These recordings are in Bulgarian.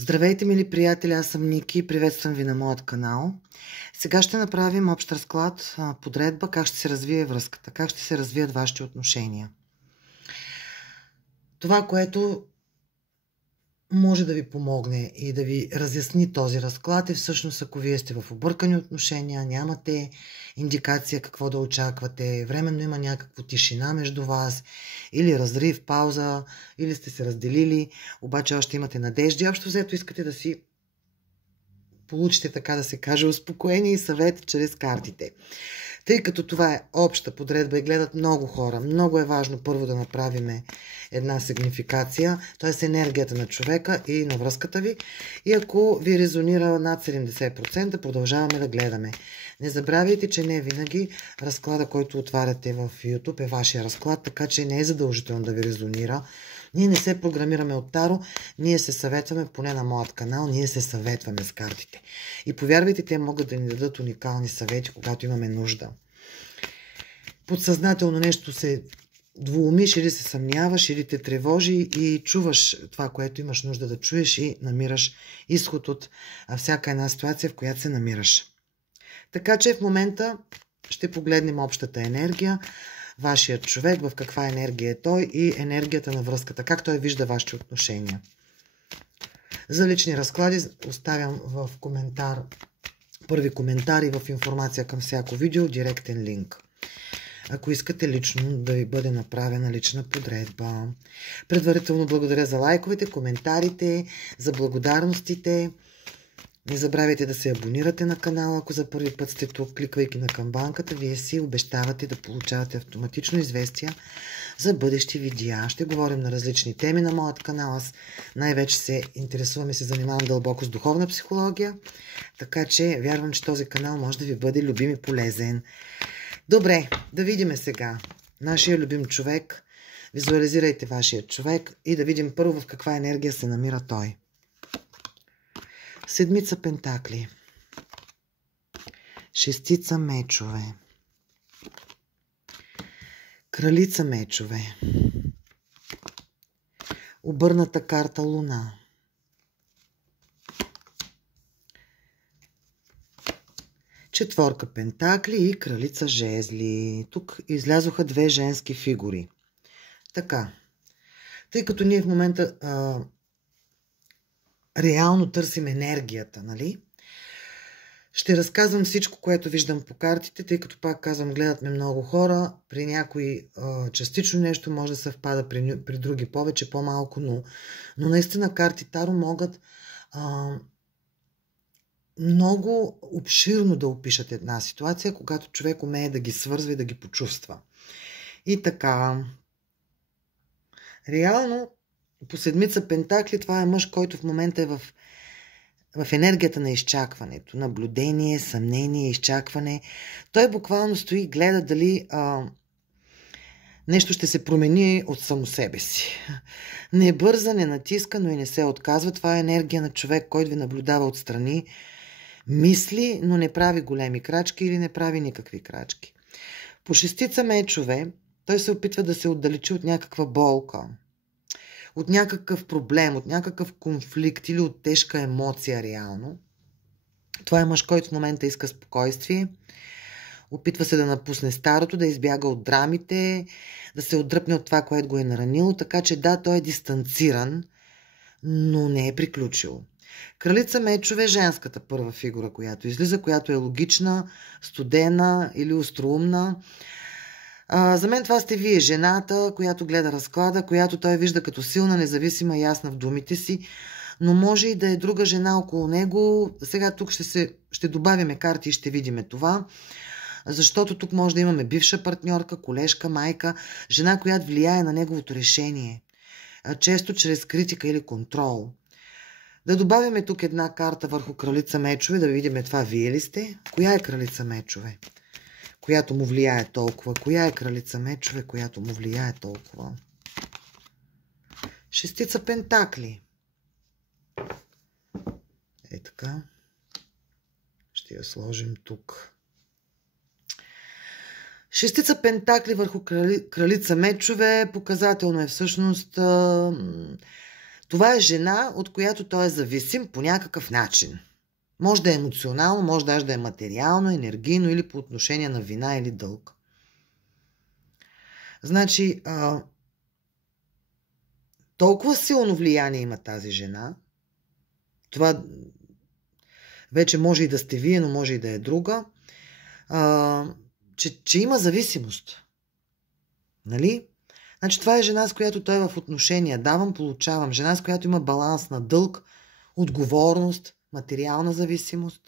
Здравейте, мили приятели, аз съм Ники, приветствам ви на моят канал. Сега ще направим общ разклад, подредба, как ще се развие връзката, как ще се развият вашите отношения. Това, което може да ви помогне и да ви разясни този разклад е всъщност, ако вие сте в объркани отношения, нямате индикация какво да очаквате, временно има някаква тишина между вас, или разрив, пауза, или сте се разделили, обаче още имате надежди, общо взето искате да си получите, така да се каже, успокоение и съвет чрез картите. Тъй като това е обща подредба и гледат много хора, много е важно първо да направим една сигнификация, т.е. енергията на човека и на връзката ви. И ако ви резонира над 70%, продължаваме да гледаме. Не забравяйте, че не винаги разклада, който отваряте в YouTube е вашия разклад, така че не е задължително да ви резонира. Ние не се програмираме от Таро, ние се съветваме, поне на моят канал, ние се съветваме с картите. И повярвайте, те могат да ни дадат уникални съвети, когато имаме нужда. Подсъзнателно нещо се двоумиш или се съмняваш, или те тревожи и чуваш това, което имаш нужда да чуеш и намираш изход от всяка една ситуация, в която се намираш. Така че в момента ще погледнем общата енергия, вашият човек, в каква енергия е той и енергията на връзката, как той вижда вашите отношения. За лични разклади оставям в коментар, първи коментар и в информация към всяко видео, директен линк. Ако искате лично да ви бъде направена лична подредба. Предварително благодаря за лайковете, коментарите, за благодарностите. Не забравяйте да се абонирате на канала, ако за първи път сте тук, кликвайки на камбанката, вие си обещавате да получавате автоматично известия за бъдещи видеа. Ще говорим на различни теми на моят канал. Аз най-вече се интересувам и се занимавам дълбоко с духовна психология, така че вярвам, че този канал може да ви бъде любим и полезен. Добре, да видим сега нашия любим човек. Визуализирайте вашия човек и да видим първо в каква енергия се намира той. Седмица пентакли, шестица мечове, кралица мечове, обърната карта луна, четворка пентакли и кралица жезли. Тук излязоха две женски фигури. Така, тъй като ние в момента реално търсим енергията, нали? Ще разказвам всичко, което виждам по картите, тъй като пак казвам, гледат ме много хора. При някои частично нещо може да съвпада, при други повече, по-малко, но наистина карти Таро могат много обширно да опишат една ситуация, когато човек умее да ги свързва и да ги почувства. И така, реално по седмица пентакли това е мъж, който в момента е в енергията на изчакването, наблюдение, съмнение, изчакване. Той буквално стои и гледа дали нещо ще се промени от само себе си. Не бърза, не натиска, но и не се отказва. Това е енергия на човек, който ви наблюдава отстрани. Мисли, но не прави големи крачки или не прави никакви крачки. По шестица мечове той се опитва да се отдалечи от някаква болка, от някакъв проблем, от някакъв конфликт или от тежка емоция реално. Това е мъж, който в момента иска спокойствие. Опитва се да напусне старото, да избяга от драмите, да се отдръпне от това, което го е наранило. Така че да, той е дистанциран, но не е приключил. Кралица мечове е женската първа фигура, която излиза, която е логична, студена или остроумна. За мен това сте вие, жената, която гледа разклада, която той вижда като силна, независима, ясна в думите си, но може и да е друга жена около него. Сега тук ще добавяме карти и ще видим това, защото тук може да имаме бивша партньорка, колежка, майка, жена, която влияе на неговото решение, често чрез критика или контрол. Да добавяме тук една карта върху кралица мечове, да видим това вие ли сте. Коя е кралица мечове, която му влияе толкова? Коя е кралица мечове, която му влияе толкова? Шестица пентакли. Е така. Ще я сложим тук. Шестица пентакли върху кралица мечове. Показателно е всъщност Това е жена, от която той е зависим по някакъв начин. Може да е емоционално, може даже да е материално, енергийно или по отношение на вина или дълг. Значи, толкова силно влияние има тази жена. Това вече може и да сте вие, но може и да е друга. Че има зависимост. Нали? Значи това е жена, с която той е в отношения. Давам, получавам. Жена, с която има баланс на дълг, отговорност, материална зависимост.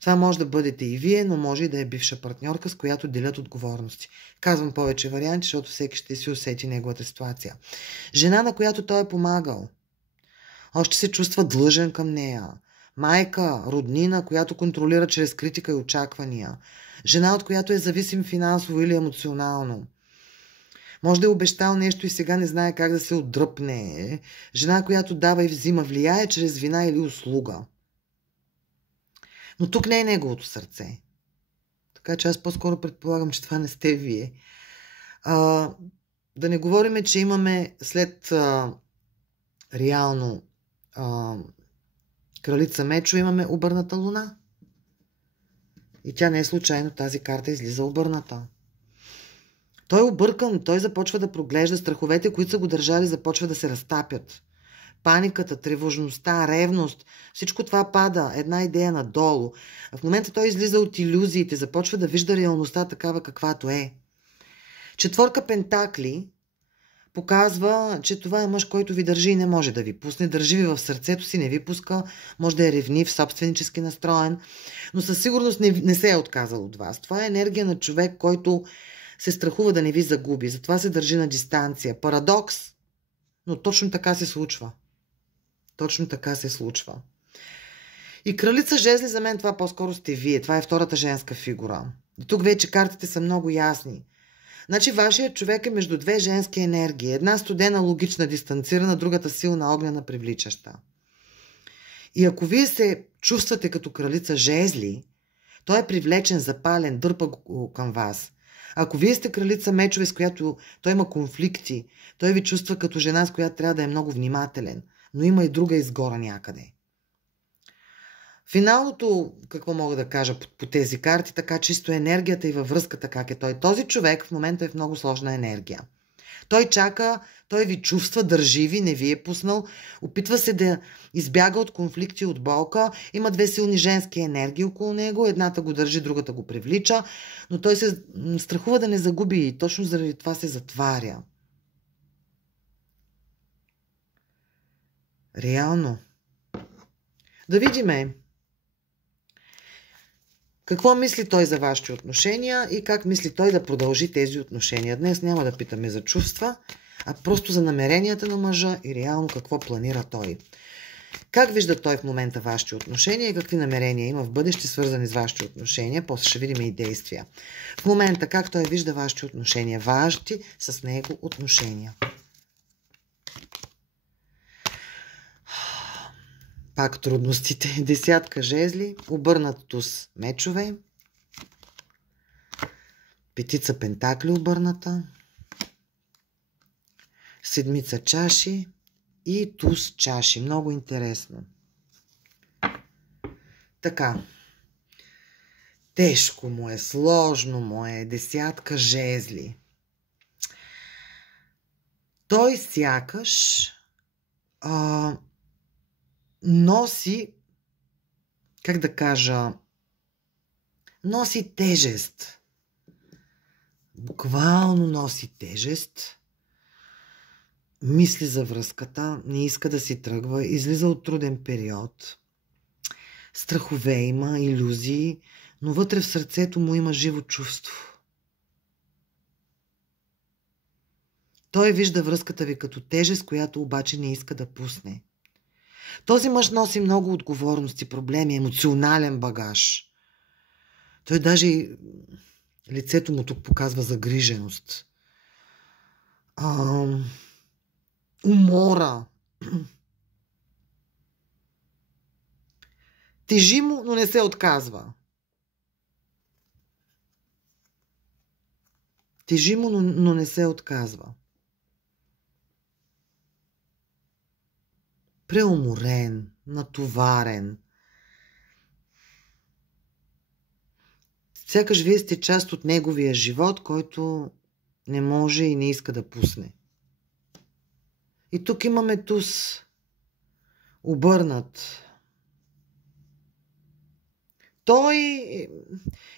Това може да бъдете и вие, но може и да е бивша партньорка, с която делят отговорности. Казвам повече варианти, защото всеки ще си усети неговата ситуация. Жена, на която той е помагал. Още се чувства длъжен към нея. Майка, роднина, която контролира чрез критика и очаквания. Жена, от която е зависим финансово или емоционално. Може да е обещал нещо и сега не знае как да се отдръпне. Жена, която дава и взима, влияе чрез вина или услуга. Но тук не е неговото сърце. Така че аз по-скоро предполагам, че това не сте вие. Да не говорим, че имаме след реално кралица Мечо, имаме обърната луна. И тя не е случайно, тази карта излиза обърната. Той е объркан, той започва да проглежда страховете, които са го държали, започва да се разтапят. Паниката, тревожността, ревност, всичко това пада, една идея надолу. В момента той излиза от илюзиите, започва да вижда реалността такава каквато е. Четворка пентакли показва, че това е мъж, който ви държи и не може да ви пусне. Държи ви в сърцето си, не ви пуска, може да е ревнив, собственически настроен, но със сигурност не се е отказал от вас. Това е енергия на човек, който се страхува да не ви загуби, затова се държи на дистанция. Парадокс, но точно така се случва. Точно така се случва. И кралица жезли, за мен това по-скоро сте вие. Това е втората женска фигура. И тук вече картите са много ясни. Значи вашият човек е между две женски енергии. Една студена, логична, дистанцирана, другата силна, огнена, привличаща. И ако вие се чувствате като кралица жезли, той е привлечен, запален, дърпа го към вас. Ако вие сте кралица мечове, с която той има конфликти, той ви чувства като жена, с която трябва да е много внимателен, но има и друга изгора някъде. Финалното, какво мога да кажа по тези карти, така чисто енергията и във връзката как е той. Този човек в момента е в много сложна енергия. Той чака, той ви чувства, държи ви, не ви е пуснал, опитва се да избяга от конфликти, от болка. Има две силни женски енергии около него, едната го държи, другата го привлича, но той се страхува да не загуби и точно заради това се затваря. Реално. Да видиме какво мисли той за вашите отношения и как мисли той да продължи тези отношения. Днес няма да питаме за чувства, а просто за намеренията на мъжа и реално какво планира той. Как вижда той в момента вашите отношения и какви намерения има в бъдеще, свързани с вашите отношения. После ще видим и действия. В момента как той вижда вашите отношения, вашите с него отношения. Пак трудностите. Десятка жезли, обърнато с мечове, петица пентакли обърната, седмица чаши и туз чаши. Много интересно. Така. Тежко му е, сложно му е, десятка жезли. Той сякаш носи, как да кажа, носи тежест. Буквално носи тежест. Мисли за връзката, не иска да си тръгва, излиза от труден период. Страхове има, илюзии, но вътре в сърцето му има живо чувство. Той вижда връзката ви като тежест, която обаче не иска да пусне. Този мъж носи много отговорности, проблеми, емоционален багаж. Той даже лицето му тук показва загриженост. Умора. Тежи му, но не се отказва. Тежи му, но не се отказва. преуморен, натоварен. Сякаш вие сте част от неговия живот, който не може и не иска да пусне. И тук имаме туз, обърнат. Той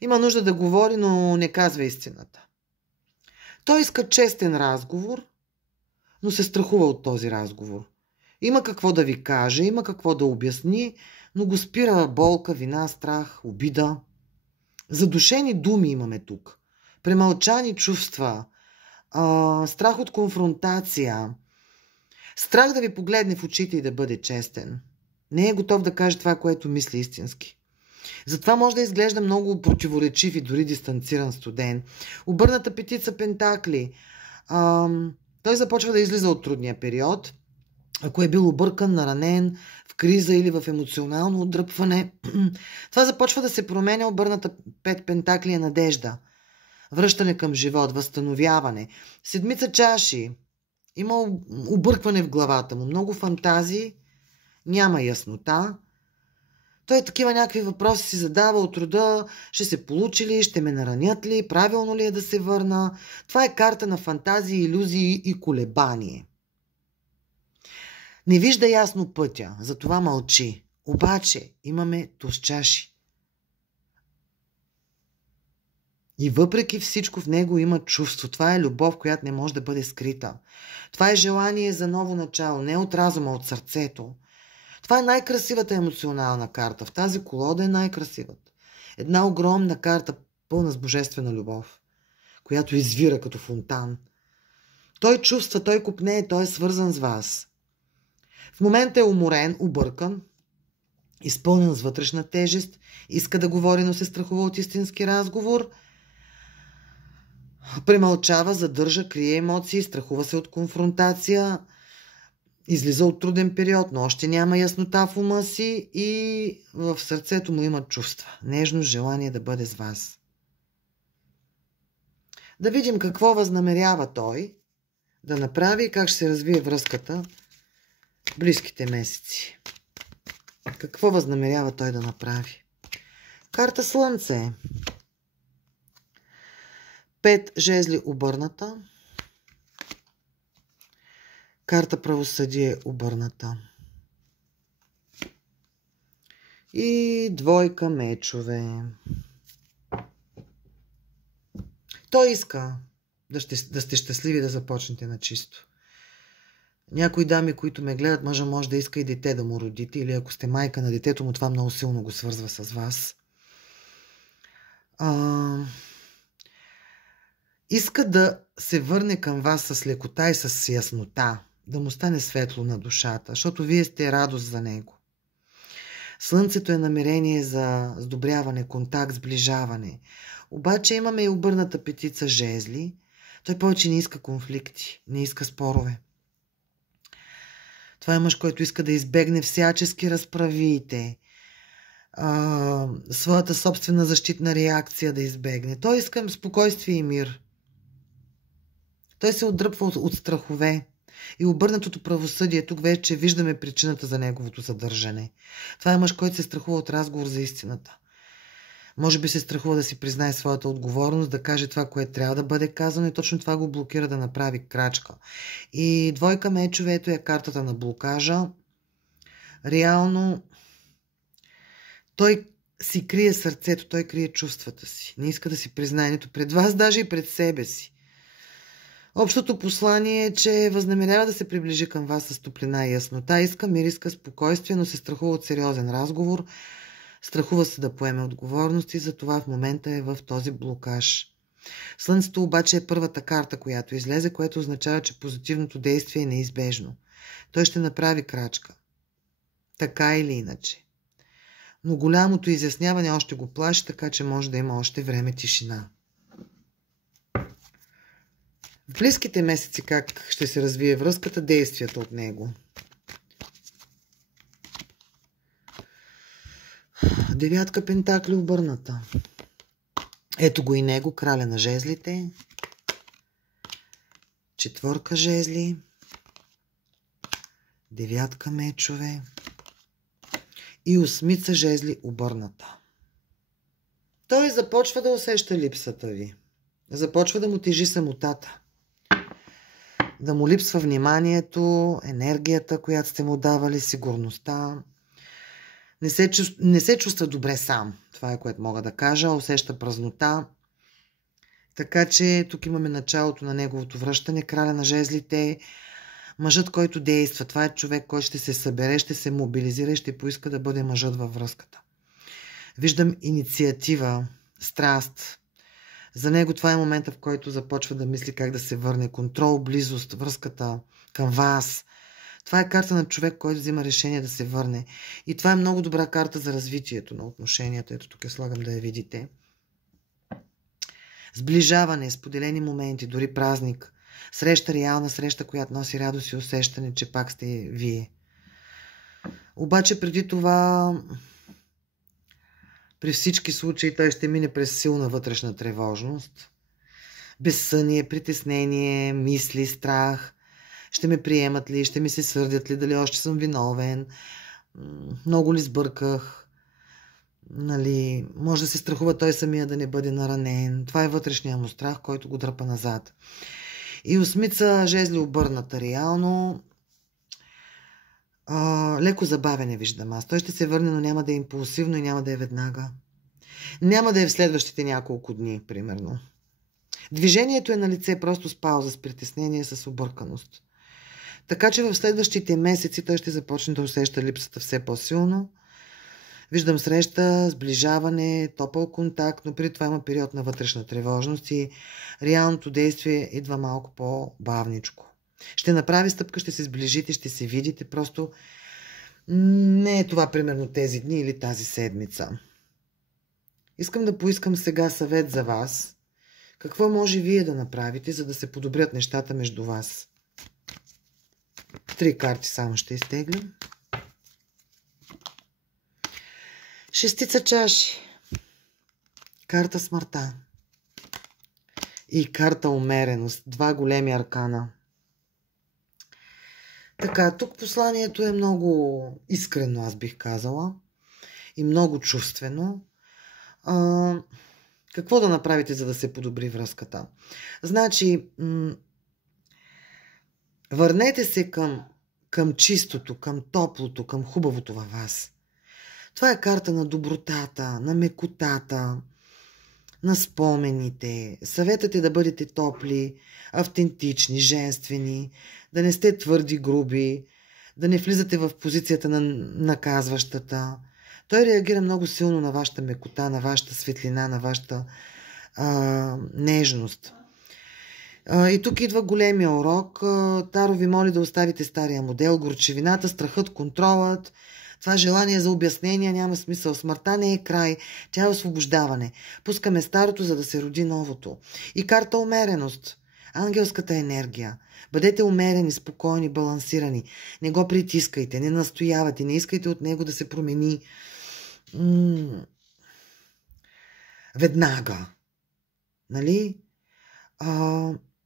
има нужда да говори, но не казва истината. Той иска честен разговор, но се страхува от този разговор. Има какво да ви каже, има какво да обясни, но го спира болка, вина, страх, обида. Задушени думи имаме тук. Премълчани чувства, страх от конфронтация, страх да ви погледне в очите и да бъде честен. Не е готов да каже това, което мисли истински. Затова може да изглежда много противоречив и дори дистанциран студен. Обърната петица пентакли. Той започва да излиза от трудния период. Ако е бил объркан, наранен, в криза или в емоционално отдръпване, това започва да се променя. Обърната пет пентакли е надежда. Връщане към живот, възстановяване. Седмица чаши. Има объркване в главата му. Много фантазии, няма яснота. Той такива някакви въпроси си задава от рода: ще се получи ли, ще ме наранят ли, правилно ли е да се върна. Това е карта на фантазии, илюзии и колебание. Не вижда ясно пътя, затова мълчи. Обаче имаме туз чаши. И въпреки всичко в него има чувство. Това е любов, която не може да бъде скрита. Това е желание за ново начало, не от разума, от сърцето. Това е най-красивата емоционална карта. В тази колода е най-красивата. Една огромна карта, пълна с божествена любов, която извира като фонтан. Той чувства, той копнее, той е свързан с вас. В момента е уморен, объркан, изпълнен с вътрешна тежест, иска да говори, но се страхува от истински разговор, премълчава, задържа, крие емоции, страхува се от конфронтация, излиза от труден период, но още няма яснота в ума си и в сърцето му има чувства, нежно желание да бъде с вас. Да видим какво възнамерява той да направи и как ще се развие връзката в близките месеци. Какво възнамерява той да направи? Карта Слънце. 5 жезли обърната. Карта Правосъдие обърната. И двойка мечове. Той иска да сте щастливи, да започнете на чисто. Някои дами, които ме гледат, може да иска и дете да му родите, или ако сте майка на детето му, това много силно го свързва с вас. Иска да се върне към вас с лекота и с яснота, да му стане светло на душата, защото вие сте радост за него. Слънцето е намерение за сдобряване, контакт, сближаване. Обаче имаме и обърната петица жезли. Той повече не иска конфликти, не иска спорове. Това е мъж, който иска да избегне всячески разправиите, своята собствена защитна реакция да избегне. Той иска спокойствие и мир. Той се отдръпва от страхове. И обърнатото правосъдие, тук вече виждаме причината за неговото задържане. Това е мъж, който се страхува от разговор за истината. Може би се страхува да си признае своята отговорност, да каже това, което трябва да бъде казано, и точно това го блокира да направи крачка. И двойка мечове, ето е картата на блокажа. Реално той си крие сърцето, той крие чувствата си. Не иска да си признае нито пред вас, даже и пред себе си. Общото послание е, че възнамерява да се приближи към вас с топлина и яснота. Иска мир, иска спокойствие, но се страхува от сериозен разговор. Страхува се да поеме отговорност и затова в момента е в този блокаж. Слънцето обаче е първата карта, която излезе, което означава, че позитивното действие е неизбежно. Той ще направи крачка. Така или иначе. Но голямото изясняване още го плаши, така че може да има още време тишина. В близките месеци как ще се развие връзката, действията от него. Девятка пентакли обърната. Ето го и него, краля на жезлите. Четворка жезли. девятка мечове и осмица жезли обърната. Той започва да усеща липсата ви. Започва да му тежи самотата. Да му липсва вниманието, енергията, която сте му давали, сигурността. Не се чувства добре сам. Това е, което мога да кажа. Усеща празнота. Така че тук имаме началото на неговото връщане. Краля на жезлите. Мъжът, който действа. Това е човек, който ще се събере, ще се мобилизира и ще поиска да бъде мъжът във връзката. Виждам инициатива, страст. За него това е момента, в който започва да мисли как да се върне. Контрол, близост, връзката към вас. Това е карта на човек, който взима решение да се върне. И това е много добра карта за развитието на отношенията. Ето тук я слагам да я видите. Сближаване, споделени моменти, дори празник. Среща, реална среща, която носи радост и усещане, че пак сте вие. Обаче преди това, при всички случаи, той ще мине през силна вътрешна тревожност. Безсъние, притеснение, мисли, страх. Ще ме приемат ли, ще ми се сърдят ли, дали още съм виновен, много ли сбърках. Нали, може да се страхува той самия да не бъде наранен. Това е вътрешния му страх, който го дръпа назад. И осмица жезли обърната реално. Леко забавене виждам аз. Той ще се върне, но няма да е импулсивно и няма да е веднага. Няма да е в следващите няколко дни, примерно. Движението е на лице, просто с пауза, с притеснение, с обърканост. Така че в следващите месеци той ще започне да усеща липсата все по-силно. Виждам среща, сближаване, топъл контакт, но при това има период на вътрешна тревожност и реалното действие идва малко по-бавничко. Ще направи стъпка, ще се сближите, ще се видите, просто не е това примерно тези дни или тази седмица. Искам да поискам сега съвет за вас. Какво може вие да направите, за да се подобрят нещата между вас? 3 карти само ще изтеглям. Шестица чаши. Карта смъртта. И карта умереност. 2 големи аркана. Така, тук посланието е много искрено, аз бих казала. И много чувствено. Какво да направите, за да се подобри връзката? Значи, върнете се към чистото, към топлото, към хубавото във вас. Това е карта на добротата, на мекотата, на спомените. Съветът е да бъдете топли, автентични, женствени, да не сте твърди, груби, да не влизате в позицията на наказващата. Той реагира много силно на вашата мекота, на вашата светлина, на вашата нежност. И тук идва големия урок. Таро ви моли да оставите стария модел, горчевината, страхът, контролът. Това желание за обяснение няма смисъл. Смъртта не е край, тя е освобождаване. Пускаме старото, за да се роди новото. И карта умереност. Ангелската енергия. Бъдете умерени, спокойни, балансирани. Не го притискайте, не настоявате, не искайте от него да се промени веднага. Нали?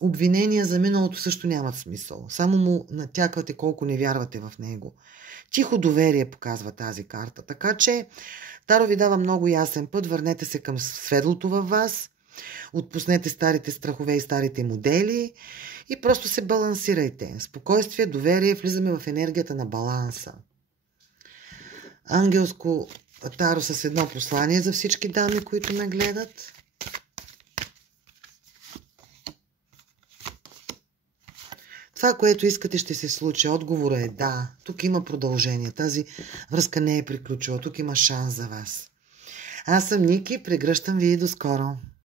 Обвинения за миналото също нямат смисъл. Само му натяквате колко не вярвате в него. Тихо доверие показва тази карта. Така че Таро ви дава много ясен път. Върнете се към светлото във вас. Отпуснете старите страхове и старите модели. И просто се балансирайте. Спокойствие, доверие. Влизаме в енергията на баланса. Ангелско Таро с едно послание за всички дами, които ме гледат. Това, което искате, ще се случи. Отговорът е да. Тук има продължение. Тази връзка не е приключила. Тук има шанс за вас. Аз съм Ники. Прегръщам ви и до скоро.